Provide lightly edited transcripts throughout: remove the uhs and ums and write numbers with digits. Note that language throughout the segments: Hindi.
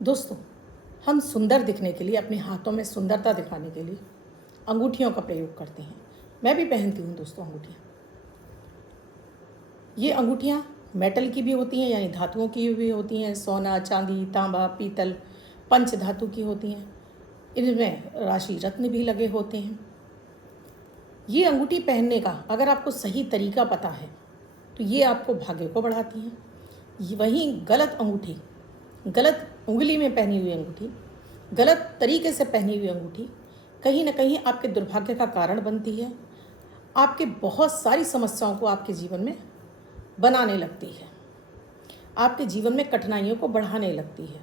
दोस्तों, हम सुंदर दिखने के लिए अपने हाथों में सुंदरता दिखाने के लिए अंगूठियों का प्रयोग करते हैं। मैं भी पहनती हूँ दोस्तों अंगूठियाँ। ये अंगूठियाँ मेटल की भी होती हैं, यानी धातुओं की भी होती हैं। सोना, चांदी, तांबा, पीतल, पंच धातु की होती हैं। इनमें राशि रत्न भी लगे होते हैं। ये अंगूठी पहनने का अगर आपको सही तरीका पता है तो ये आपको भाग्य को बढ़ाती हैं। वहीं गलत अंगूठी, गलत उंगली में पहनी हुई अंगूठी, गलत तरीके से पहनी हुई अंगूठी कहीं ना कहीं आपके दुर्भाग्य का कारण बनती है। आपके बहुत सारी समस्याओं को आपके जीवन में बनाने लगती है, आपके जीवन में कठिनाइयों को बढ़ाने लगती है।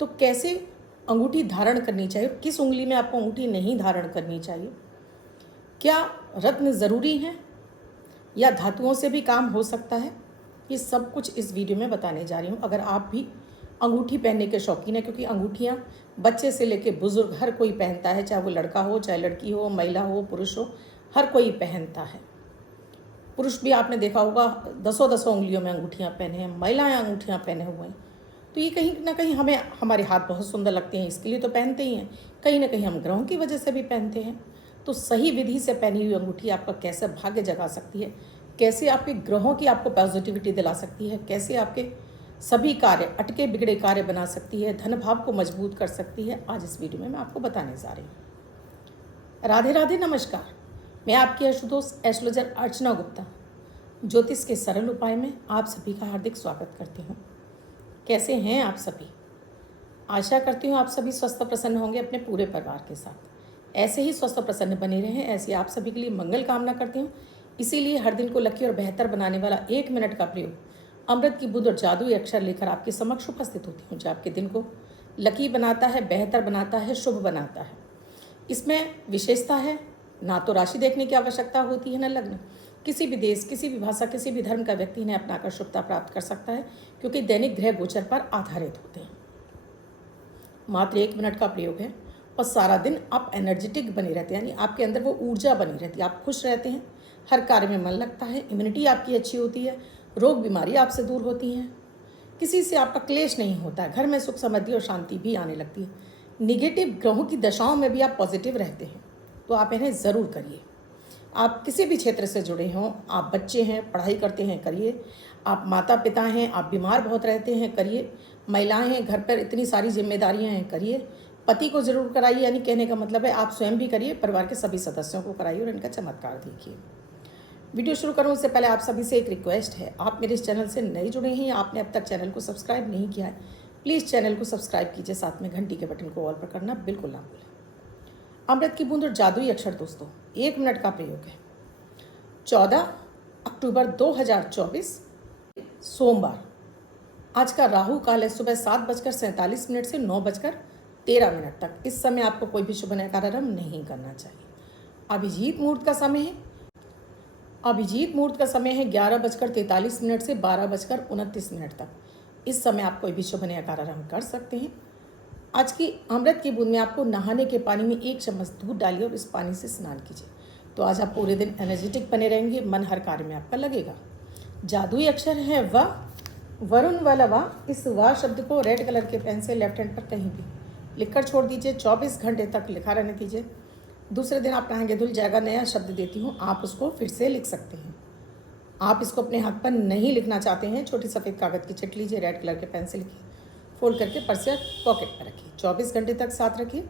तो कैसे अंगूठी धारण करनी चाहिए, किस उंगली में आपको अंगूठी नहीं धारण करनी चाहिए, क्या रत्न ज़रूरी हैं या धातुओं से भी काम हो सकता है, ये सब कुछ इस वीडियो में बताने जा रही हूँ। अगर आप भी अंगूठी पहनने के शौकीन हैं, क्योंकि अंगूठियाँ बच्चे से लेके बुज़ुर्ग हर कोई पहनता है, चाहे वो लड़का हो, चाहे लड़की हो, महिला हो, पुरुष हो, हर कोई पहनता है। पुरुष भी आपने देखा होगा दसों दसों उंगलियों में अंगूठियाँ पहने हैं, महिलाएं अंगूठियाँ पहने हुए हैं। तो ये कहीं ना कहीं हमें, हमारे हाथ बहुत सुंदर लगते हैं इसके लिए तो पहनते ही हैं, कहीं ना कहीं हम ग्रहों की वजह से भी पहनते हैं। तो सही विधि से पहनी हुई अंगूठी आपका कैसे भाग्य जगा सकती है, कैसे आपके ग्रहों की आपको पॉजिटिविटी दिला सकती है, कैसे आपके सभी कार्य, अटके बिगड़े कार्य बना सकती है, धन भाव को मजबूत कर सकती है, आज इस वीडियो में मैं आपको बताने जा रही हूँ। राधे राधे, नमस्कार। मैं आपकी आशुतोष एस्ट्रोलॉजर अर्चना गुप्ता ज्योतिष के सरल उपाय में आप सभी का हार्दिक स्वागत करती हूँ। कैसे हैं आप सभी? आशा करती हूँ आप सभी स्वस्थ प्रसन्न होंगे अपने पूरे परिवार के साथ। ऐसे ही स्वस्थ प्रसन्न बने रहें, ऐसी आप सभी के लिए मंगल कामना करती हूँ। इसीलिए हर दिन को लकी और बेहतर बनाने वाला 1 मिनट का प्रयोग, अमृत की बूंद और जादुई अक्षर लेकर आपके समक्ष उपस्थित होती हूँ, जो आपके दिन को लकी बनाता है, बेहतर बनाता है, शुभ बनाता है। इसमें विशेषता है, ना तो राशि देखने की आवश्यकता होती है, न लग्न। किसी भी देश, किसी भी भाषा, किसी भी धर्म का व्यक्ति इन्हें अपनाकर शुभता प्राप्त कर सकता है, क्योंकि दैनिक ग्रह गोचर पर आधारित होते हैं। मात्र 1 मिनट का प्रयोग है और सारा दिन आप एनर्जेटिक बने रहते हैं, यानी आपके अंदर वो ऊर्जा बनी रहती है, आप खुश रहते हैं, हर कार्य में मन लगता है, इम्यूनिटी आपकी अच्छी होती है, रोग बीमारी आपसे दूर होती हैं, किसी से आपका क्लेश नहीं होता है, घर में सुख समृद्धि और शांति भी आने लगती है। निगेटिव ग्रहों की दशाओं में भी आप पॉजिटिव रहते हैं, तो आप इन्हें ज़रूर करिए। आप किसी भी क्षेत्र से जुड़े हों, आप बच्चे हैं, पढ़ाई करते हैं, करिए। आप माता पिता हैं, आप बीमार बहुत रहते हैं, करिए। महिलाएं हैं, घर पर इतनी सारी जिम्मेदारियां हैं, करिए। पति को ज़रूर कराइए, यानी कहने का मतलब है आप स्वयं भी करिए, परिवार के सभी सदस्यों को कराइए और इनका चमत्कार देखिए। वीडियो शुरू करूँ उससे पहले आप सभी से एक रिक्वेस्ट है, आप मेरे इस चैनल से नए जुड़े हैं या आपने अब तक चैनल को सब्सक्राइब नहीं किया है, प्लीज़ चैनल को सब्सक्राइब कीजिए, साथ में घंटी के बटन को ऑल पर करना बिल्कुल ना भूलें। अमृत की बूंद और जादुई अक्षर दोस्तों, 1 मिनट का प्रयोग है। 14 अक्टूबर 2024 सोमवार। आज का राहु काल है सुबह 7:47 से 9:13 तक। इस समय आपको कोई भी शुभ कार्यारंभ नहीं करना चाहिए। अभिजीत मुहूर्त का समय है, 11:43 से 12:29 तक। इस समय आप कोई भी शुभ कार्यारंभ कर सकते हैं। आज की अमृत की बूंद में आपको नहाने के पानी में 1 चम्मच दूध डालिए और इस पानी से स्नान कीजिए, तो आज आप पूरे दिन एनर्जेटिक बने रहेंगे, मन हर कार्य में आपका लगेगा। जादुई अक्षर है व, वरुण वाला वा। इस वा शब्द को रेड कलर के पेन से लेफ्ट हैंड पर कहीं भी लिखकर छोड़ दीजिए, 24 घंटे तक लिखा रहने दीजिए। दूसरे दिन आप नहाएंगे धुल जाएगा, नया शब्द देती हूँ, आप उसको फिर से लिख सकते हैं। आप इसको अपने हाथ पर नहीं लिखना चाहते हैं, छोटी सफ़ेद कागज़ की चिट लीजिए, रेड कलर के पेन से लिखिए, फोल्ड करके पर्स या पॉकेट में रखिए, 24 घंटे तक साथ रखिए।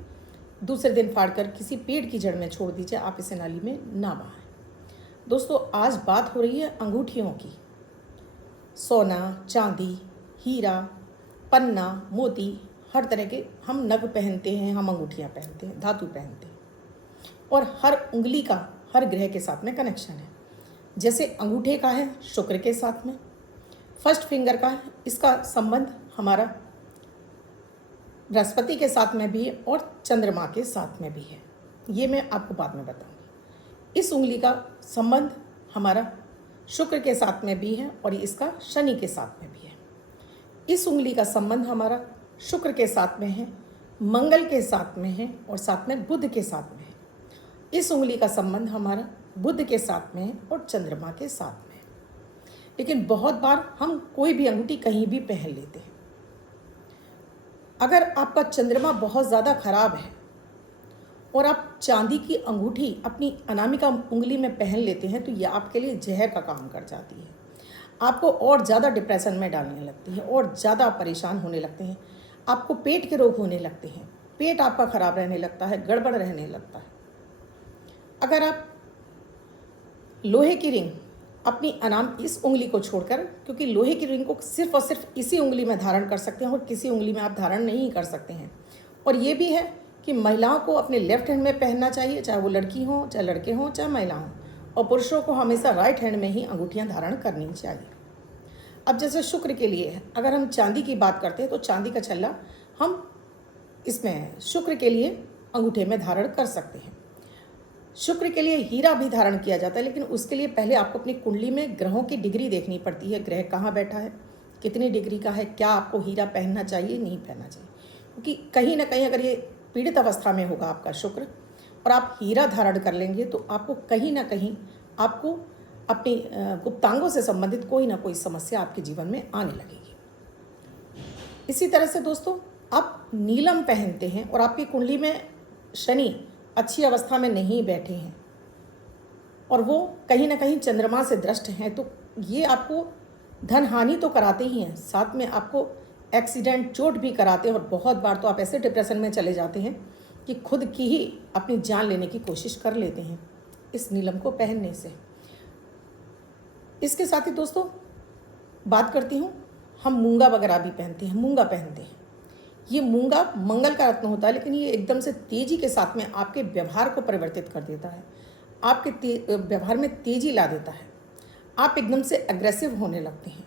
दूसरे दिन फाड़कर किसी पेड़ की जड़ में छोड़ दीजिए, आप इसे नाली में ना बहाएं। दोस्तों, आज बात हो रही है अंगूठियों की। सोना, चांदी, हीरा, पन्ना, मोती, हर तरह के हम नग पहनते हैं, हम अंगूठियाँ पहनते हैं, धातु पहनते हैं, और हर उंगली का हर ग्रह के साथ में कनेक्शन है। जैसे अंगूठे का है शुक्र के साथ में, फर्स्ट फिंगर का है, इसका संबंध हमारा बृहस्पति के साथ में भी है और चंद्रमा के साथ में भी है, ये मैं आपको बाद में बताऊंगी। इस उंगली का संबंध हमारा शुक्र के साथ में भी है और इसका शनि के साथ में भी है। इस उंगली का संबंध हमारा शुक्र के साथ में है, मंगल के साथ में है और साथ में बुध के साथ में है। इस उंगली का संबंध हमारा बुध के साथ में है और चंद्रमा के साथ में है। लेकिन बहुत बार हम कोई भी अंगूठी कहीं भी पहन लेते हैं। अगर आपका चंद्रमा बहुत ज़्यादा खराब है और आप चांदी की अंगूठी अपनी अनामिका उंगली में पहन लेते हैं तो यह आपके लिए जहर का काम कर जाती है। आपको और ज़्यादा डिप्रेशन में डालने लगती है और ज़्यादा परेशान होने लगते हैं। आपको पेट के रोग होने लगते हैं, पेट आपका खराब रहने लगता है, गड़बड़ रहने लगता है। अगर आप लोहे की रिंग अपनी इस उंगली को छोड़कर, क्योंकि लोहे की रिंग को सिर्फ और सिर्फ इसी उंगली में धारण कर सकते हैं और किसी उंगली में आप धारण नहीं कर सकते हैं। और ये भी है कि महिलाओं को अपने लेफ्ट हैंड में पहनना चाहिए, चाहे वो लड़की हो, चाहे लड़के हों, चाहे महिला हों, और पुरुषों को हमेशा राइट हैंड में ही अंगूठियाँ धारण करनी चाहिए। अब जैसे शुक्र के लिए है, अगर हम चांदी की बात करते हैं तो चांदी का छल्ला हम इसमें शुक्र के लिए अंगूठे में धारण कर सकते हैं। शुक्र के लिए हीरा भी धारण किया जाता है, लेकिन उसके लिए पहले आपको अपनी कुंडली में ग्रहों की डिग्री देखनी पड़ती है। ग्रह कहाँ बैठा है, कितनी डिग्री का है, क्या आपको हीरा पहनना चाहिए, नहीं पहनना चाहिए। क्योंकि कहीं ना कहीं अगर ये पीड़ित अवस्था में होगा आपका शुक्र और आप हीरा धारण कर लेंगे तो आपको कहीं ना कहीं आपको अपनी गुप्तांगों से संबंधित कोई ना कोई समस्या आपके जीवन में आने लगेगी। इसी तरह से दोस्तों, आप नीलम पहनते हैं और आपकी कुंडली में शनि अच्छी अवस्था में नहीं बैठे हैं और वो कहीं ना कहीं चंद्रमा से दृष्ट हैं, तो ये आपको धन हानि तो कराते ही हैं, साथ में आपको एक्सीडेंट, चोट भी कराते हैं। और बहुत बार तो आप ऐसे डिप्रेशन में चले जाते हैं कि खुद की ही अपनी जान लेने की कोशिश कर लेते हैं इस नीलम को पहनने से। इसके साथ ही दोस्तों बात करती हूँ, हम मूंगा वगैरह भी पहनते हैं, मूंगा पहनते हैं। ये मूंगा मंगल का रत्न होता है, लेकिन ये एकदम से तेज़ी के साथ में आपके व्यवहार को परिवर्तित कर देता है, आपके व्यवहार में तेज़ी ला देता है। आप एकदम से अग्रेसिव होने लगते हैं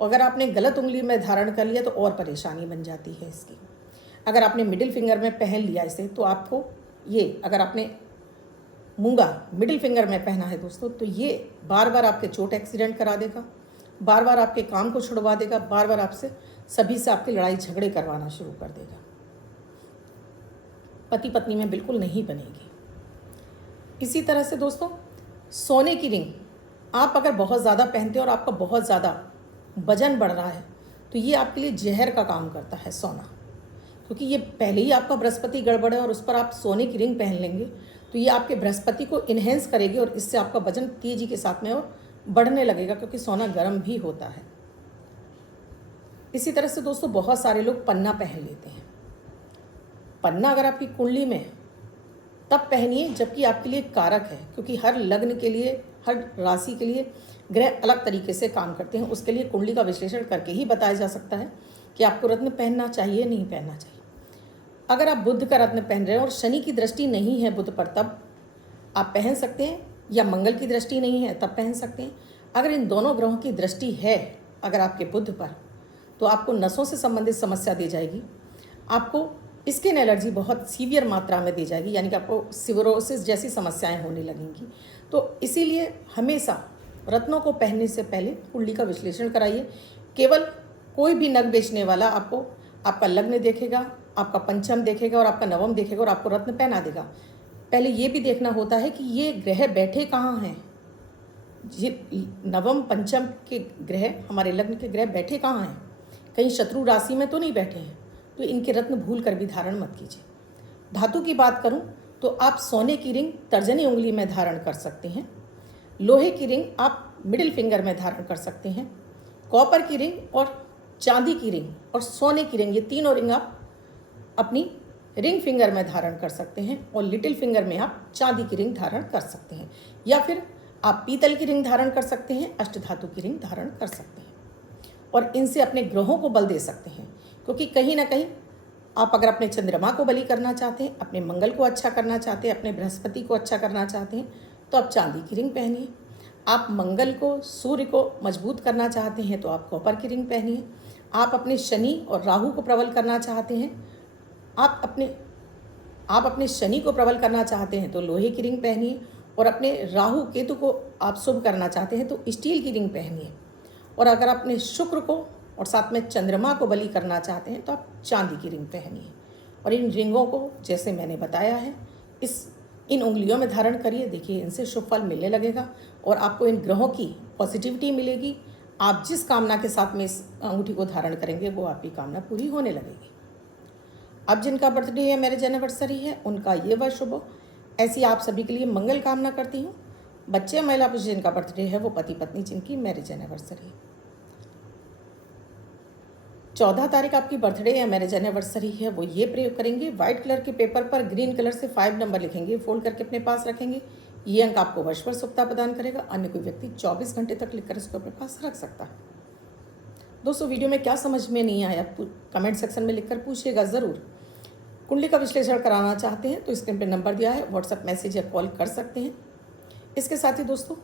और अगर आपने गलत उंगली में धारण कर लिया तो और परेशानी बन जाती है इसकी। अगर आपने मिडिल फिंगर में पहन लिया इसे तो आपको ये, अगर आपने मूंगा मिडिल फिंगर में पहना है दोस्तों, तो ये बार बार आपके चोट एक्सीडेंट करा देगा, बार बार आपके काम को छुड़वा देगा, बार बार आपसे सभी से आपकी लड़ाई झगड़े करवाना शुरू कर देगा। पति पत्नी में बिल्कुल नहीं बनेगी। इसी तरह से दोस्तों, सोने की रिंग आप अगर बहुत ज़्यादा पहनते हो और आपका बहुत ज़्यादा वजन बढ़ रहा है तो ये आपके लिए जहर का काम करता है सोना, क्योंकि ये पहले ही आपका बृहस्पति गड़बड़ है और उस पर आप सोने की रिंग पहन लेंगे तो ये आपके बृहस्पति को इन्हेंस करेगी और इससे आपका वजन तेजी के साथ में और बढ़ने लगेगा, क्योंकि सोना गर्म भी होता है। इसी तरह से दोस्तों, बहुत सारे लोग पन्ना पहन लेते हैं। पन्ना अगर आपकी कुंडली में, तब पहनिए जबकि आपके लिए कारक है, क्योंकि हर लग्न के लिए, हर राशि के लिए ग्रह अलग तरीके से काम करते हैं। उसके लिए कुंडली का विश्लेषण करके ही बताया जा सकता है कि आपको रत्न पहनना चाहिए, नहीं पहनना चाहिए। अगर आप बुध का रत्न पहन रहे हैं और शनि की दृष्टि नहीं है बुध पर, तब आप पहन सकते हैं, या मंगल की दृष्टि नहीं है तब पहन सकते हैं। अगर इन दोनों ग्रहों की दृष्टि है अगर आपके बुध पर, तो आपको नसों से संबंधित समस्या दी जाएगी, आपको स्किन एलर्जी बहुत सीवियर मात्रा में दी जाएगी, यानी कि आपको सिरोसिस जैसी समस्याएं होने लगेंगी। तो इसीलिए हमेशा रत्नों को पहनने से पहले कुंडली का विश्लेषण कराइए। केवल कोई भी नग बेचने वाला आपको आपका लग्न देखेगा, आपका पंचम देखेगा और आपका नवम देखेगा और आपको रत्न पहना देगा। पहले ये भी देखना होता है कि ये ग्रह बैठे कहाँ हैं, ये नवम पंचम के ग्रह, हमारे लग्न के ग्रह बैठे कहाँ हैं, कहीं शत्रु राशि में तो नहीं बैठे हैं, तो इनके रत्न भूल कर भी धारण मत कीजिए। धातु की बात करूं तो आप सोने की रिंग तर्जनी उंगली में धारण कर सकते हैं, लोहे की रिंग आप मिडिल फिंगर में धारण कर सकते हैं, कॉपर की रिंग और चांदी की रिंग और सोने की रिंग, ये तीनों रिंग आप अपनी रिंग फिंगर में धारण कर सकते हैं और लिटिल फिंगर में आप चांदी की रिंग धारण कर सकते हैं, या फिर आप पीतल की रिंग धारण कर सकते हैं, अष्टधातु की रिंग धारण कर सकते हैं और इनसे अपने ग्रहों को बल दे सकते हैं। क्योंकि कहीं ना कहीं आप अगर अपने चंद्रमा को बली करना चाहते हैं, अपने मंगल को अच्छा करना चाहते हैं, अपने बृहस्पति को अच्छा करना चाहते हैं, तो आप चांदी की रिंग पहनिए। आप मंगल को, सूर्य को मजबूत करना चाहते हैं तो आप कॉपर की रिंग पहनिए। आप अपने शनि और राहु को प्रबल करना चाहते हैं, आप अपने शनि को प्रबल करना चाहते हैं तो लोहे की रिंग पहनिए, और अपने राहु केतु को आप शुभ करना चाहते हैं तो स्टील की रिंग पहनिए। और अगर अपने शुक्र को और साथ में चंद्रमा को बली करना चाहते हैं तो आप चांदी की रिंग पहनिए। और इन रिंगों को जैसे मैंने बताया है इन उंगलियों में धारण करिए। देखिए, इनसे शुभ फल मिलने लगेगा और आपको इन ग्रहों की पॉजिटिविटी मिलेगी। आप जिस कामना के साथ में इस अंगूठी को धारण करेंगे वो आपकी कामना पूरी होने लगेगी। अब जिनका बर्थडे या मैरिज एनिवर्सरी है उनका ये वर्ष शुभ हो, ऐसी आप सभी के लिए मंगल कामना करती हूँ। बच्चे महिला पुरुष जिनका बर्थडे है वो पति पत्नी जिनकी मैरिज एनिवर्सरी है। 14 तारीख आपकी बर्थडे या मैरिज एनिवर्सरी है, वो ये प्रयोग करेंगे, व्हाइट कलर के पेपर पर ग्रीन कलर से 5 नंबर लिखेंगे, फोल्ड करके अपने पास रखेंगे। ये अंक आपको वर्ष भर शुभता प्रदान करेगा। अन्य कोई व्यक्ति 24 घंटे तक लिखकर इसको अपने पास रख सकता है। दोस्तों, वीडियो में क्या समझ में नहीं आया कमेंट सेक्शन में लिखकर पूछिएगा ज़रूर। कुंडली का विश्लेषण कराना चाहते हैं तो स्क्रीन पर नंबर दिया है, व्हाट्सएप मैसेज या कॉल कर सकते हैं। इसके साथ ही दोस्तों,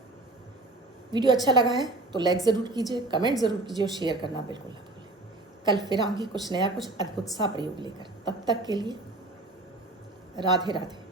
वीडियो अच्छा लगा है तो लाइक ज़रूर कीजिए, कमेंट ज़रूर कीजिए और शेयर करना बिल्कुल ना भूलें। कल फिर आऊँगी कुछ नया, कुछ अद्भुत सा प्रयोग लेकर। तब तक के लिए राधे राधे।